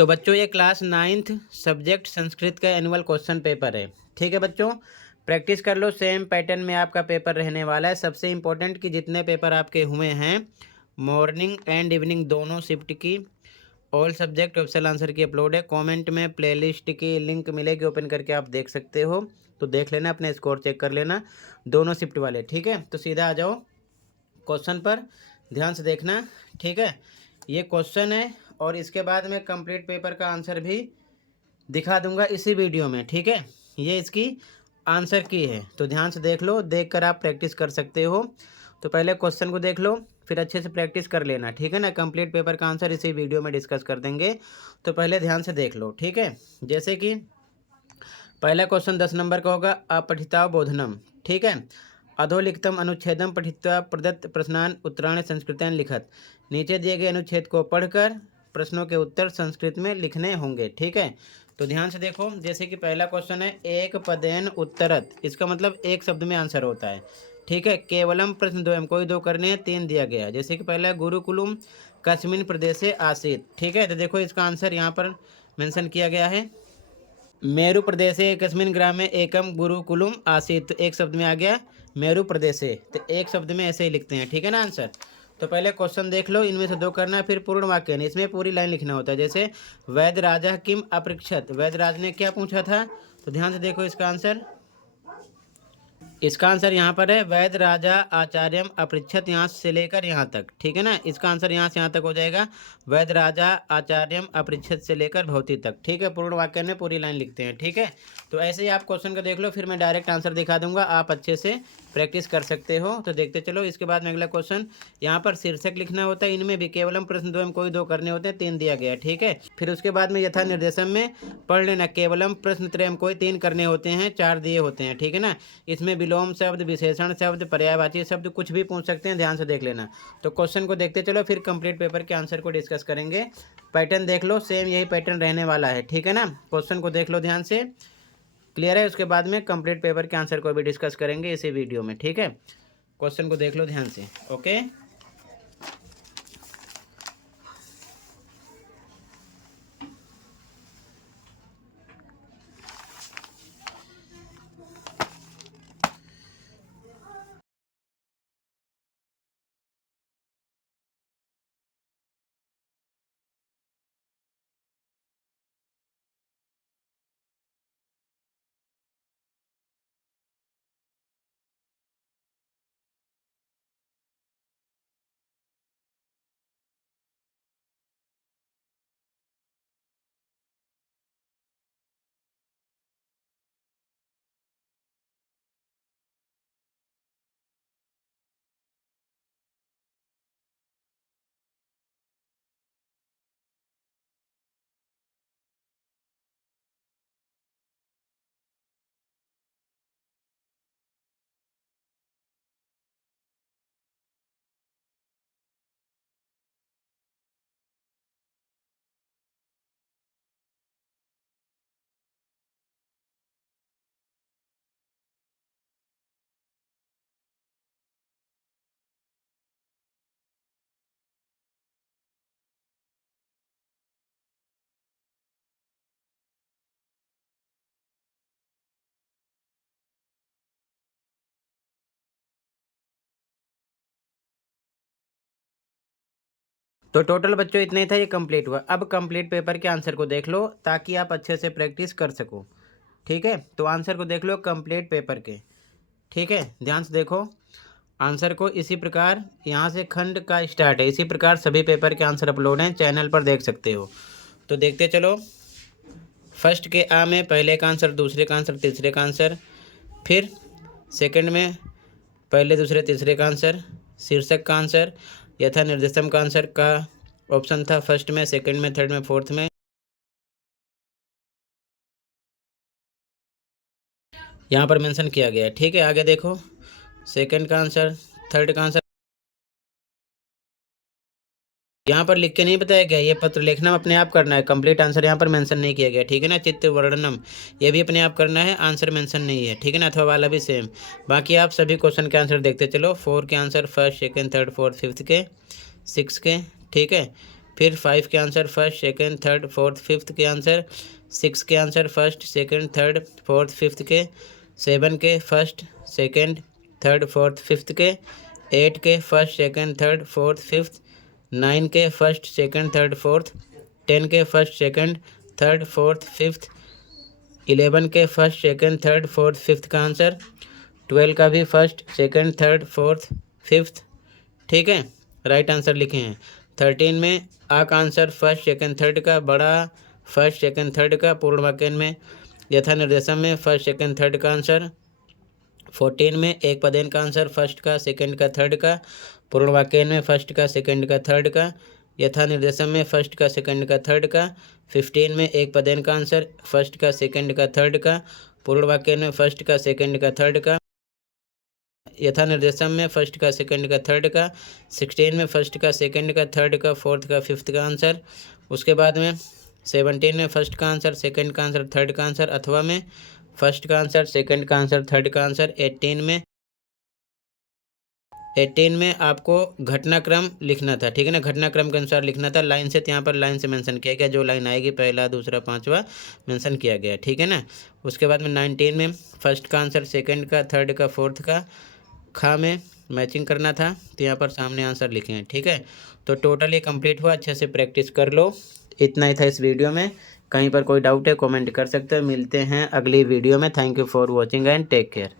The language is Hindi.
तो बच्चों ये क्लास 9th सब्जेक्ट संस्कृत का एनुअल क्वेश्चन पेपर है। ठीक है बच्चों, प्रैक्टिस कर लो। सेम पैटर्न में आपका पेपर रहने वाला है। सबसे इम्पोर्टेंट कि जितने पेपर आपके हुए हैं मॉर्निंग एंड इवनिंग दोनों शिफ्ट की ऑल सब्जेक्ट ऑप्शनल आंसर की अपलोड है। कमेंट में प्लेलिस्ट की लिंक मिलेगी, ओपन करके आप देख सकते हो। तो देख लेना, अपने स्कोर चेक कर लेना दोनों शिफ्ट वाले। ठीक है, तो सीधा आ जाओ क्वेश्चन पर, ध्यान से देखना। ठीक है, ये क्वेश्चन है और इसके बाद में कंप्लीट पेपर का आंसर भी दिखा दूंगा इसी वीडियो में। ठीक है, ये इसकी आंसर की है, तो ध्यान से देख लो, देख कर आप प्रैक्टिस कर सकते हो। तो पहले क्वेश्चन को देख लो, फिर अच्छे से प्रैक्टिस कर लेना। ठीक है ना, कंप्लीट पेपर का आंसर इसी वीडियो में डिस्कस कर देंगे। तो पहले ध्यान से देख लो। ठीक है, जैसे कि पहला क्वेश्चन 10 नंबर का होगा, अपठिता बोधनम। ठीक है, अधोलिखितम अनुच्छेदम पठित्वा प्रदत्त प्रश्नान उत्तरायण संस्कृतन लिखत। नीचे दिए गए अनुच्छेद को पढ़कर प्रश्नों के उत्तर संस्कृत में लिखने होंगे। ठीक है, तो ध्यान से देखो, जैसे कि पहला क्वेश्चन है एक पदेन उत्तरत, इसका मतलब एक शब्द में आंसर होता है। ठीक है, केवलम प्रश्न द्वयम, कोई दो करने हैं, 3 दिया गया है। जैसे कि पहला गुरुकुलम कस्मिन प्रदेशे आसीत। ठीक है, तो देखो इसका आंसर यहाँ पर मेंशन किया गया है, मेरु प्रदेशे कस्मिन ग्रामे एकम गुरुकुलम आसीत। तो एक शब्द में आ गया मेरु प्रदेशे, तो एक शब्द में ऐसे ही लिखते हैं। ठीक है ना आंसर। तो पहले क्वेश्चन देख लो, इनमें से दो करना है, फिर पूर्ण वाक्य नहीं, इसमें पूरी लाइन लिखना होता है। जैसे वैद राजा किम अपृक्षत, वैद राज ने क्या पूछा था। तो ध्यान से देखो इसका आंसर, इसका आंसर यहाँ पर है वैद राजा आचार्यम अपृच्छत, यहाँ से लेकर यहाँ तक। ठीक है ना, इसका आंसर यहाँ से यहाँ तक हो जाएगा, वैद राजा आचार्यम अपृच्छत से लेकर भवती तक। ठीक है, पूर्ण वाक्य में पूरी लाइन लिखते हैं। ठीक है, तो ऐसे ही आप क्वेश्चन को देख लो, फिर मैं डायरेक्ट आंसर दिखा दूंगा, आप अच्छे से प्रैक्टिस कर सकते हो। तो देखते चलो। इसके बाद में अगला क्वेश्चन, यहाँ पर शीर्षक लिखना होता है, इनमें भी केवलम प्रश्न द्वयम, कोई दो करने होते हैं, 3 दिया गया है। ठीक है, फिर उसके बाद में यथा निर्देशम में पढ़ लेना, केवलम प्रश्न त्रयम, कोई 3 करने होते हैं, 4 दिए होते हैं। ठीक है ना, इसमें विलोम शब्द, विशेषण शब्द, पर्यायवाची शब्द कुछ भी पूछ सकते हैं, ध्यान से देख लेना। तो क्वेश्चन को देखते चलो, फिर कंप्लीट पेपर के आंसर को डिस्कस करेंगे। पैटर्न देख लो, सेम यही पैटर्न रहने वाला है। ठीक है ना, क्वेश्चन को देख लो ध्यान से, क्लियर है। उसके बाद में कंप्लीट पेपर के आंसर को भी डिस्कस करेंगे इसी वीडियो में। ठीक है, क्वेश्चन को देख लो ध्यान से। ओके, तो टोटल बच्चों इतना ही था, ये कंप्लीट हुआ। अब कंप्लीट पेपर के आंसर को देख लो, ताकि आप अच्छे से प्रैक्टिस कर सको। ठीक है, तो आंसर को देख लो कंप्लीट पेपर के। ठीक है, ध्यान से देखो आंसर को। इसी प्रकार यहाँ से खंड का स्टार्ट है, इसी प्रकार सभी पेपर के आंसर अपलोड हैं, चैनल पर देख सकते हो। तो देखते चलो। फर्स्ट के आ में पहले का आंसर, दूसरे का आंसर, तीसरे का आंसर, फिर सेकंड में पहले दूसरे तीसरे का आंसर, शीर्षक का आंसर, यथा निर्देशम का आंसर का ऑप्शन था फर्स्ट में, सेकंड में, थर्ड में, फोर्थ में, यहाँ पर मेंशन किया गया है। ठीक है, आगे देखो, सेकंड का आंसर, थर्ड का आंसर यहाँ पर लिख के नहीं बताया गया, ये पत्र लेखनम अपने आप करना है, कंप्लीट आंसर यहाँ पर मेंशन नहीं किया गया। ठीक है ना, चित्त वर्णनम ये भी अपने आप करना है, आंसर मेंशन नहीं है। ठीक है ना, अथवा वाला भी सेम। बाकी आप सभी क्वेश्चन के आंसर देखते चलो। 4 के answer first, second, third, fourth, fifth के, 6 के। ठीक है, फिर 5 के answer first second third fourth fifth के आंसर, 6 के answer first second third fourth fifth के, 7 के first second third fourth fifth के, 8 के first second third fourth fifth, 9 के फर्स्ट सेकंड थर्ड फोर्थ, 10 के first second third fourth fifth, 11 के first second third fourth fifth का आंसर, 12 का भी first second third fourth fifth. ठीक है, राइट आंसर लिखे हैं। 13 में आ का आंसर फर्स्ट सेकंड थर्ड का, बड़ा फर्स्ट सेकंड थर्ड का, पूर्ण वाक्य में यथा निर्देशम में फर्स्ट सेकंड थर्ड का आंसर। 14 में एक पदेन का आंसर फर्स्ट का सेकंड का थर्ड का, पूर्ण वाक्य में फर्स्ट का सेकंड का थर्ड का, यथा निर्देशम में फर्स्ट का सेकंड का थर्ड का। 15 में एक पदेन का आंसर फर्स्ट का सेकंड का थर्ड का, पूर्ण वाक्य में फर्स्ट का सेकंड का थर्ड का, यथा निर्देशम में फर्स्ट का सेकंड का थर्ड का। 16 में फर्स्ट का सेकंड का थर्ड का फोर्थ का फिफ्थ का आंसर। उसके बाद में 17 में फर्स्ट का आंसर सेकंड का आंसर थर्ड का आंसर, अथवा में फर्स्ट का आंसर सेकंड का आंसर थर्ड का आंसर। 18 में आपको घटनाक्रम लिखना था, ठीक है ना, घटनाक्रम के अनुसार लिखना था। लाइन से यहाँ पर लाइन से मेंशन किया गया, जो लाइन आएगी पहला दूसरा पांचवा मेंशन किया गया, ठीक है ना। उसके बाद में 19 में फर्स्ट का आंसर सेकंड का थर्ड का फोर्थ का, खा में मैचिंग करना था, तो यहाँ पर सामने आंसर लिखे हैं, ठीक है। तो टोटल ये कंप्लीट हुआ, अच्छे से प्रैक्टिस कर लो। इतना ही था इस वीडियो में। कहीं पर कोई डाउट है कमेंट कर सकते हो। मिलते हैं अगली वीडियो में। Thank you for watching and take care.